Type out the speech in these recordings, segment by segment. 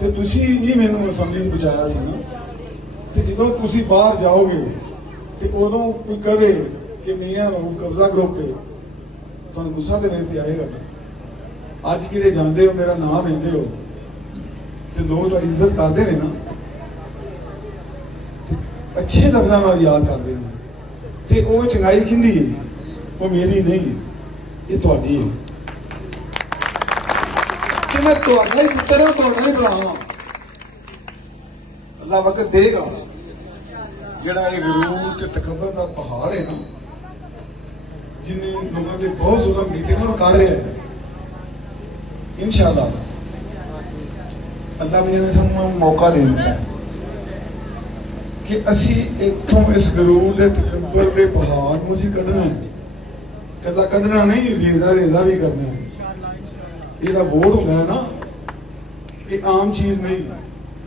ਤੇ ਤੁਸੀਂ ਹੀ ਮੈਨੂੰ ਅਸੈਂਬਲੀ 'ਚ ਬਚਾਇਆ ਸੀ ਨਾ। ਤੇ ਜਦੋਂ ਤੁਸੀਂ ਬਾਹਰ ਜਾਓਗੇ ਤੇ ਉਦੋਂ ਕੋਈ ਕਹੇ ਕਿ ਮੀਆਂ ਰਊਫ ਕਬਜ਼ਾ ਗਰੁੱਪ ਹੈ, ਤੁਹਾਨੂੰ ਗੁੱਸਾ ਤੇ ਮੇਰੇ ਤੇ ਆਏਗਾ। ਅੱਜ ਕਿਤੇ ਜਾਂਦੇ ਹੋ, ਮੇਰਾ ਨਾਮ ਲੈਂਦੇ ਹੋ ਤੇ ਲੋਕ ਤੁਹਾਡੀ ਇੱਜ਼ਤ ਕਰਦੇ ਨੇ ਨਾ, ਤੇ ਅੱਛੇ ਲਫ਼ਜ਼ਾਂ ਨਾਲ ਯਾਦ ਕਰਦੇ ਨੇ। ਤੇ ਉਹ ਚੰਗਾਈ ਕਿੰਦੀ ਹੈ? ਉਹ ਮੇਰੀ ਨਹੀਂ, ਇਹ ਤੁਹਾਡੀ ਹੈ। ਕਿ ਮੈਂ ਤੁਹਾਡਾ ਹੀ ਪੁੱਤਰ ਹਾਂ, ਤੁਹਾਡਾ ਹੀ ਭਰਾ ਹਾਂ। ਅੱਲਾ ਵਕਤ ਦੇਗਾ ਜਿਹੜਾ ਇਹ ਗਰੂਰ ਤੇ ਤਕੱਬਰ ਦਾ ਪਹਾੜ ਹੈ ਨਾ, ਜਿਨੇ ਲੋਕਾਂ ਦੇ ਬਹੁਤ ਜ਼ੁਲਮ ਕੀਤੇ ਉਹਨਾਂ ਨੂੰ ਕਰ ਰਿਹਾ ਹੈ। इंशाअल्लाह अल्लाह ने सानू मौका दे दिता है कि असी इत्थों इस गरूर के तकब्बर के पहाड़ को असी कढ़ना है। कदा कढ़ना नहीं, रेजा रेजा भी करना है। ये वोट होता है ना, ये आम चीज नहीं,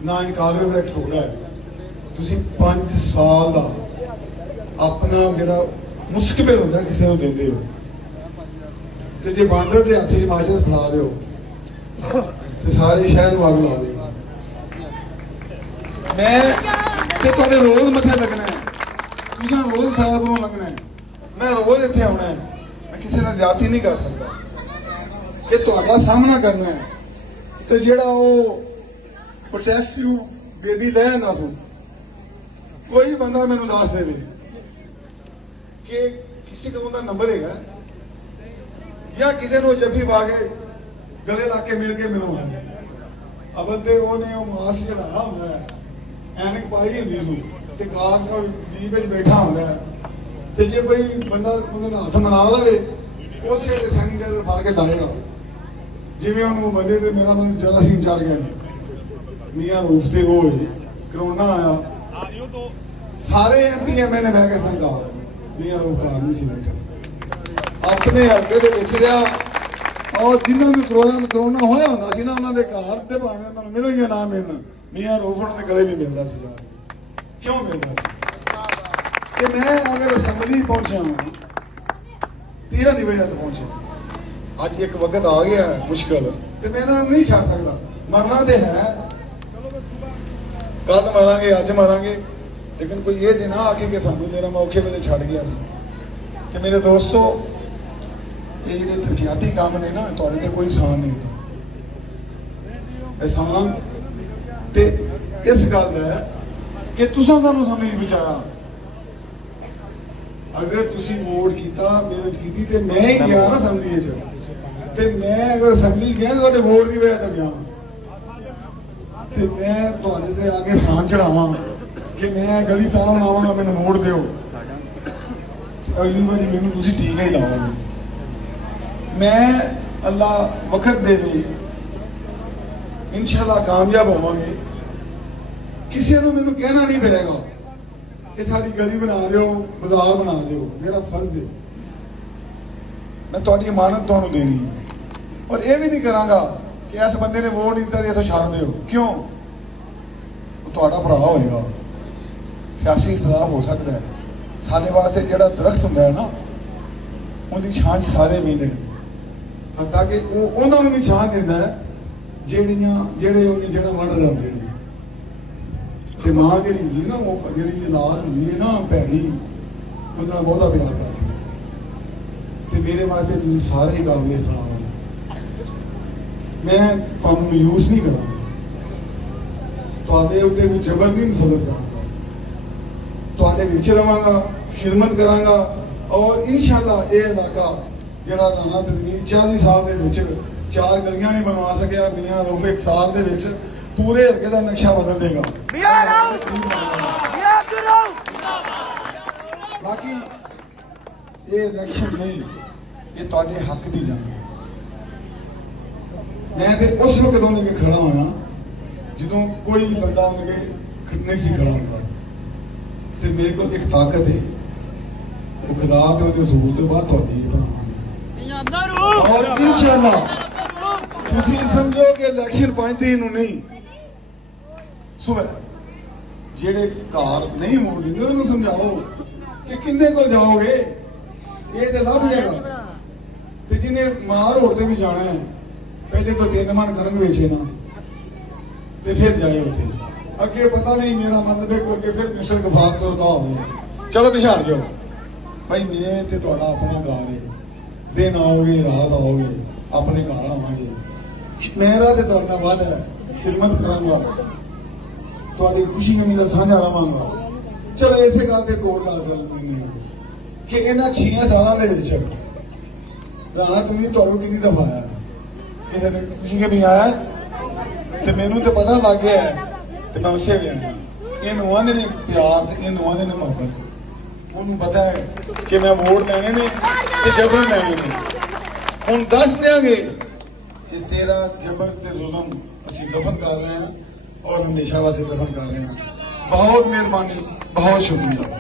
ना ही कागज का एक टुकड़ा है। तुसी 5 साल का अपना मेरा मुस्कबिल होता है किसी को देते हो, तो जे बांदर के हाथ च माचिस फड़ा दो तो सारे शहर में आग ला देगा। मैं ते तुहाडे रोज मथे लगना है, तुसां रोज साहब नूं लगना है, मैं रोज इत्थे आउणा है। मैं किसी नाल ज्यादती नहीं कर सकता, कि तुहाडा सामना करना है। तो जिहड़ा वो प्रोटेस्ट नूं बेबी लै आंदा सो, कोई बंदा मैनूं दस देवे कि किसी का उनका नंबर है या किसी को जफ्फी पा के गले ला के मिल के मिलो है। अबल तो उन्हें मास्क चढ़ाया होंगे, ऐनक पाई होंगी सू, तो कार जीप बैठा होंगे, तो जे कोई बंदा उन्होंने हाथ मना लवे उस वेले सैनिटाइजर फड़ के लाएगा। जिमें उन्होंने बंदे से मेरा मतलब जरासीम चढ़ गया, मियाँ रूफ से वो करोना आया, सारे MP MLA बह के समझा मियाँ रूफ कार नहीं सी बैठा अपने हल्के के विच रहा। और जिन्होंने करोना होया होंदा सी ना, उन्होंने घर ते भावें उन्होंने मिलन या ना मिलन, मियाँ रूफ उन्होंने गले नहीं मिलता सी। क्यों मिलता सी? कि मैं अगर असैम्बली पहुंचा 13 की वजह तो पहुंचा। अज एक वक्त आ गया है मुश्किल, तो मैं इन्होंने नहीं छड़ सकता। मरना तो है, कल मारांगे अज मारांगे, लेकिन कोई ये दिन आके कि सानू मेरा मौके वेले छड़ गया सी। ते मेरे दोस्तों, ये जो तरक्याती काम ने ना, तुहाडे ते कोई एहसान नहीं, एहसान ते इस गल है कि तुसां सानू समझ बचाया। अगर तुसी वोट कीता, मेहनत की, तो मैं ही गया ना असैम्बली च, ते मैं अगर असैम्बली गया तो वोट की वजह तो गया, तो मैं तुहाडे ते आके एहसान चढ़ावां कि मैं गली तां बनावांगा, मैनूं वोट दिओ, अगली बारी मैनूं तुसीं टीका ही लाओगे। मैं अल्लाह वक्त देवे इंशाअल्लाह कामयाब होवांगे। किसी को मैनूं कहना नहीं पेगा कि साडी गली बना दिओ, बाजार बना दिओ, मेरा फर्ज है। मैं तुहाडी इमानत तुहानूं देनी है, और यह भी नहीं करांगा कि इस बंदे ने वोट नहीं दिता इत्थों छड्ड दिओ। क्यों? तुहाडा भरा होएगा, सियासी इख्तलाफ हो सकता है, साडे वास्ते जिहड़ा दरख्त हुंदा है ना, उहदी छां सारे मिलदे ने, ताकि वो उन्होंने भी छां दिंदा है जेड़े जेड़ा मर्डर होंदे ने। ते मां जिहड़ी हुंदी है ना, वो जिहड़ी औलाद हुंदी है ना भैड़ी, उहदे नाल बहुता प्यार करदी है। ते मेरे वास्ते तुसीं सारे ही काबिल एहतराम हो। मैं तुहानूं मायूस नहीं करांगा, तुहाडे उत्ते कोई जबर नहीं मुसलत करांगा, तुहाडे विच रवांगा, खिदमत करांगा। और इंशाअल्लाह ये इलाका जिहड़ा राणा तदमीर 40 साल दे विच 4 गलियां नहीं बनवा सकिया, मियां रूफ 1 साल दे विच पूरे हल्के का नक्शा बदल देगा। बाकी ये इलेक्शन नहीं, ये तुहाडे हक दी जंग है। मैं ते उस वक्त होने खड़ा होना जदों कोई बंदा उनके नहीं सी खड़ा होता, तो मेरे को एक ताकत है, वो खुदा के रसूल के बाद तुहाडी बनावांगे। और इंशाअल्लाह तुसीं समझो कि इलेक्शन 5 तरीक नूं नहीं, सुबह जेड़े घर नहीं वोट देंगे उन्होंने समझाओ कि किंदे को जाओगे, ये तो लभ जाएगा। तो जिन्हें मार होड़ ते भी जाना है, पहले तो 3 मन करन वेचे ना, ਤੇ ਫਿਰ ਜਾਏ ਉੱਥੇ। ਅੱਗੇ ਪਤਾ ਨਹੀਂ ਮੇਰਾ ਮਤਲਬ ਹੈ ਕਿ ਅੱਗੇ ਫਿਰ ਮਿਸਟਰ ਗਫਾਰ ਤੋਂ ਤਾਂ ਹੋਵੇ। ਚਲੋ ਪਿਛਾੜ ਜਾਓ ਭਾਈ, ਮੈਂ ਤੇ ਤੁਹਾਡਾ ਆਪਣਾ ਘਰ ਹੈ। ਦਿਨ ਆਓਗੇ ਰਾਤ ਆਓਗੇ ਆਪਣੇ ਘਰ ਆਵਾਂਗੇ। ਮੇਰਾ ਤੇ ਤੁਹਾਡੇ ਨਾਲ ਵਾਅਦਾ ਹੈ, ਖਿਦਮਤ ਕਰਾਂਗਾ, ਤੁਹਾਡੀ ਖੁਸ਼ੀ ਗਮੀ ਦਾ ਸਾਂਝਾ ਰਵਾਂਗਾ। ਚਲੋ ਇਸੇ ਗੱਲ ਤੇ ਕੋਲ ਗੱਲ ਨਹੀਂ ਕਿ ਇਹਨਾਂ 6 ਸਾਲਾਂ ਦੇ ਵਿੱਚ ਰਾਣਾ ਤੁਸੀਂ ਤੁਹਾਨੂੰ ਕਿੰਨੀ ਦਫਾ ਆਇਆ ਕਿਸੇ ਨੇ ਖੁਸ਼ੀ ਗਮੀ ਆਇਆ ਤੇ ਮੈਨੂੰ ਤੇ ਪਤਾ ਲੱਗ ਗਿਆ ਤੇ ਮੈਂ ਉਸੇ ਗਿਆ। ਇਹ ਨੁਆਂਦੇ ਨੇ ਪਿਆਰ ਤੇ ਇਹ ਨੁਆਂਦੇ ਨੇ ਮੁਹੱਬਤ। ਉਹਨੂੰ ਪਤਾ ਹੈ ਕਿ ਮੈਂ ਵੋਟ ਲੈਣੇ ਨੇ ਤੇ ਜਬਰ ਲੈਣੇ ਨੇ। ਹੁਣ ਦੱਸ ਦਿਆਂਗੇ ਕਿ ਤੇਰਾ ਜਬਰ ਤੇ ਜ਼ੁਲਮ ਅਸੀਂ ਦਫਨ ਕਰ ਰਹੇ ਹਾਂ ਔਰ ਹਮੇਸ਼ਾ ਵਾਸਤੇ ਦਫਨ ਕਰ ਰਹੇ ਹਾਂ। ਬਹੁਤ ਮਿਹਰਬਾਨੀ, ਬਹੁਤ ਸ਼ੁਕਰੀਆ।